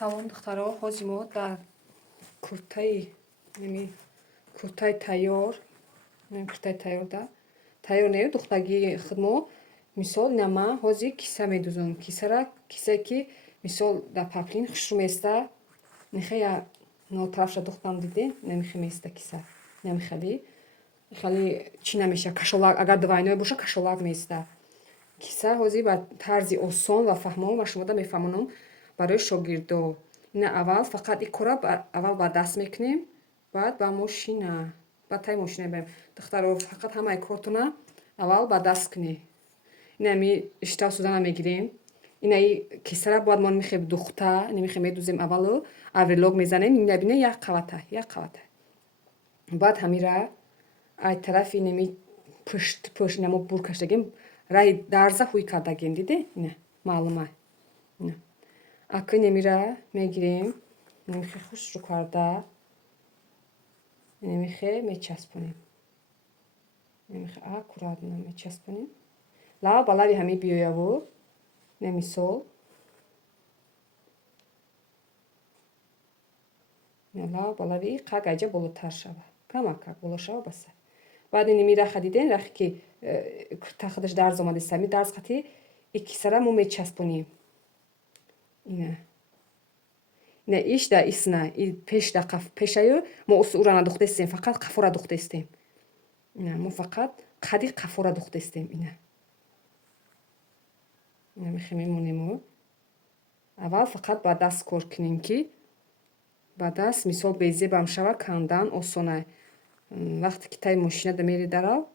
Салом духтаро, ҳозир мо дар куртаи тайёр, куртаи тайёр да. Тайёр не духтагии худ мо мисол нама ҳозир киса медузам. Кисае ки мисол да паплин хушру места. Нихе я нотарафша духтам диде, намихе места киса. Намихали хали чӣ намеша кашолак, агар двойной боша кашолак места. Киса ҳозир ба тарзи осон ва фаҳмон ва шумода мефаҳмонам барои шогирдо. Ина аввал фақат ин кора аввал ба даст мекунем, баъд ба мошина, ба тай мошина мебарем. Духтаро фақат ҳамаи кортона аввал ба даст кунед. Инами иштав сӯзана мегирем. Инаи кисара бояд мо мехеб духта, немехе медузем аввалу аврелог мезанем. Ина бине як қавата. Баъд ҳамира ай тарафи неми пушт намо бур каштагем раи дарза ҳуй кардагем диде. Ина маълума. Ина акӯ немира мегирем, немихе хушру карда немихе мечаспонем. Немихе аккурат мечаспонем. Лав ба лави ҳами биёяву немисол лав ба лави қак айҷа болотар шава. Камакак боло шава баса. Баъд ними раха диден рахи ки курта худаш дарз омади сами дарз хати и кисара мо мечаспонем. Ина иш да исна и пеш да қаф пешаю мо усура надухтестем, фақат қафора духтестем. Ина мо фақат қади қафора духтестем. Ина мехе мемонему. Аввал фақат ба даст кор кунем ки ба даст мисол безебам шава кандан осонай. Вақте ки тай мошина да мери дарав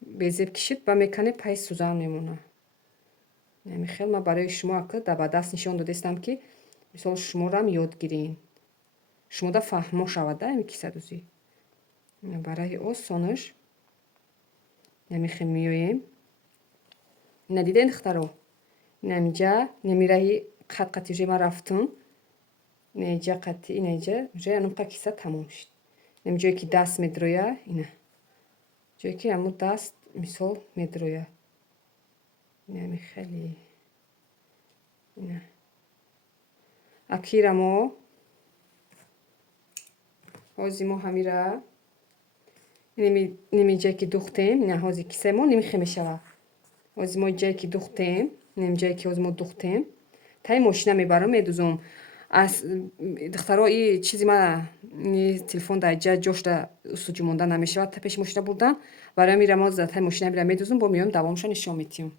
безеб кишид ба мекане пай сӯзан мемона. Намихел ма барои шумо акӯ да ба даст нишон додестам ки мисол шуморам ёд гирин. Шумо да фаҳмо шавада ин кисадузӣ. Барои осонаш намихе миёем. Ина диден духтаро. Инамиҷа немираи қат-қати уже ма рафтум. Инайҷа қати инайҷа уже ануқа киса тамом шуд. Нами ҷое ки даст медроя, ина ҷое ки аму даст мисол медроя. Инами хеле ина акира мо ҳозир мо ҳамира ними ҷае ки духтем, ина ҳозир кисаи мо немихе мешава. Ҳозир мо ҷае ки духтем, ними ҷае ки ҳозир мо духтем, таи мошина мебарам медузам. Аз духтаро и чизи ма телефон да ҷа ҷошда усуҷи монда намешавад та пеши мошина бурдан. Барои мира мо за таи мошина бира медузам, бо меём давомша нишон метиҳам.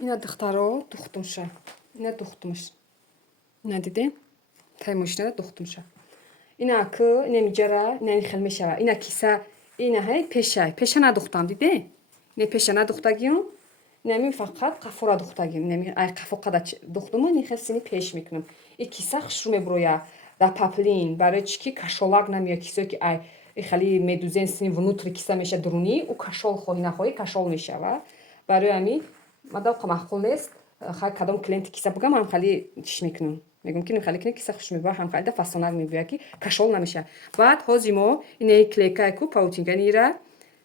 Ина духтаро духтумша. Ина духтумш. Ина дидем? Таи мошинада духтумша. Ина акӯ инамиҷара инани хел мешава. Ина киса ина ҳай пеша надухтам диде? Ина пеша надухтагиам. Инами фақат қафора духтагим. Инами ай қафо қада духтуму ини хел сини пеш мекунам. И киса хушру меброя да паплин барои чӣ ки кашолак намея кисое ки ай хали медузен сини внутри киса меша дуруни у кашол хоҳӣ нахоҳӣ кашол мешава. Барои ами мадоқа маъқул нест хай кадом клиенти киса бугам ҳам хали чиш мекунам. Мегум ки хали кини киса хуш мебоя ҳам хали да фасонак мебоя ки кашол намеша. Баъд ҳозир мо инаи клейкае ку паутинка нира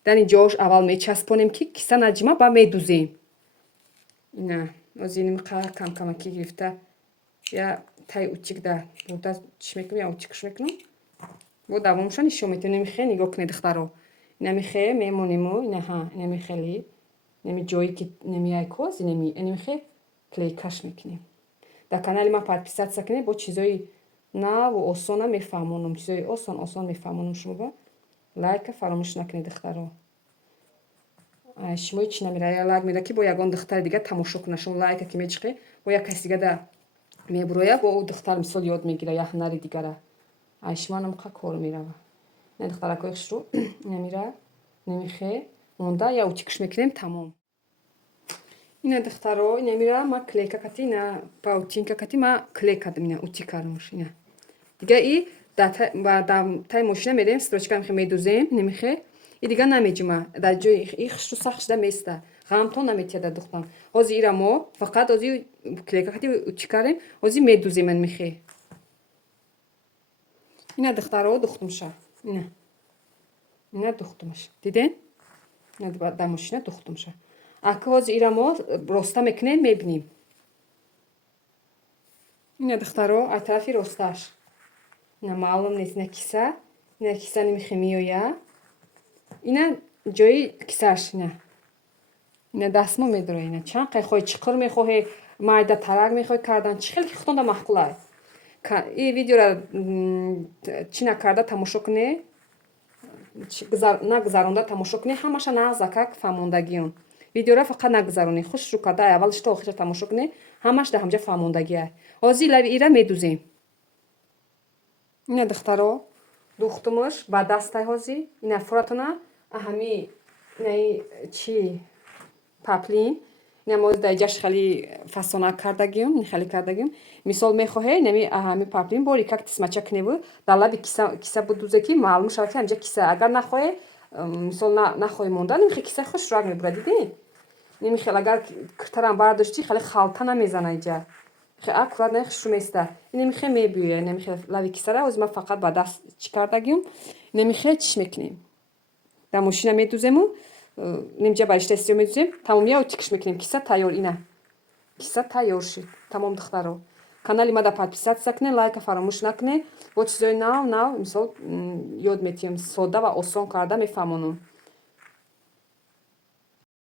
дани ҷош аввал мечаспонем ки киса наҷима ба медузем. Ина ҳозир ними камаки гирифта я тай утик да бурда чиш мекунам я утик хуш мекунам. Бо давомша нишон метиҳам. Намихе нигоҳ кунед духтаро. Намихе мемонему ина ҳа намихели нами ҷое ки намияй кози намихе клейкаш мекунем. Дар канали ма подписатсия кунед, бо чизои наву осона мефаҳмонам. Чизои осон мефаҳмонам шумо. Лайка фаромӯш накунед духтаро. Шумо чӣ намира я лайк меда ки бо ягон духтари дига тамошо кунад. Шумо лайка ки мечиқӣ бо як каси дига да меброя бо у духтар мисол ёд мегира я ҳунари дигара. Ай шумо намқа кор мерава. Не духтаракои хушру намира намихе монда я утикуш мекунем тамом. Ина духтаро намира ма клейка кати ина паутинка кати ма клейкадам ина утикарамш ина. Дига и да тай мошина мерем строчка мехе медузем намихе и дига намеҷима дар ҷои и хушру сахт шуда места. Ғамтон наметия да духтам. Ҳозир ира мо фақат ҳозир клейка кати утикарем ҳозир медузем намихе. Ина духтаро духтумша. Ина духтумаш. Диден? Ина дар мошина духтумша. Акӯ ҳозир ира мо роста мекунем мебинем. ина духтаро аз тарафи росташ ина маълум нест, ина киса намехе меоя, ина ҷои кисааш, ина дастмол медура, ина чанд қай хоҳӣ, чиқир мехоҳӣ, майда тарак мехоҳӣ кардан, чӣ хел ки худтон да маҳқулай. И видеора чӣ накарда тамошо кунед, нагузаронда тамошо кунед, ҳамаша нағза как фаҳмондагиён. Видеора фақат нагузаронед, хушрӯ карда аввалаш то охираш тамошо кунед, ҳамаш дар ҳамҷа фаҳмондагиай. Ҳозир лави ира медузем. ина духтаро духтумуш ба дастай ҳозир, ина фуратона аҳами инаи чӣ паплин, ина мо даҷаш хеле фасона кардагиём, хеле кардагиём. Мисол мехоҳе инами аҳами паплин бори как тисмача куневу дар лаби киса будузе ки маълум шавад ки ҳамҷа киса. Агар нахоҳе мисол нахоҳӣ монда, намехе кисаи хушрак мебура, дидед? Намехел агар киртарам бардошти хеле халта намезана иҷа. Аккурат на хушрӯ места. Намехе мебӯя, намехе лави кисара ҳозир ман фақат ба даст чӣ кардагиём. Намехе чиш мекунем. Дар мошина медузему, немҷа ба ишта истиё медузем, тамом яо тикш мекунем. Киса тайёр, ина. Киса тайёр шуд. Тамом духтаро. Канали ма да подписатсия кунед, лайка фаромӯш накунед. Бо чизои нав мисол ёд метиҳем, содда ва осон карда мефаҳмонам.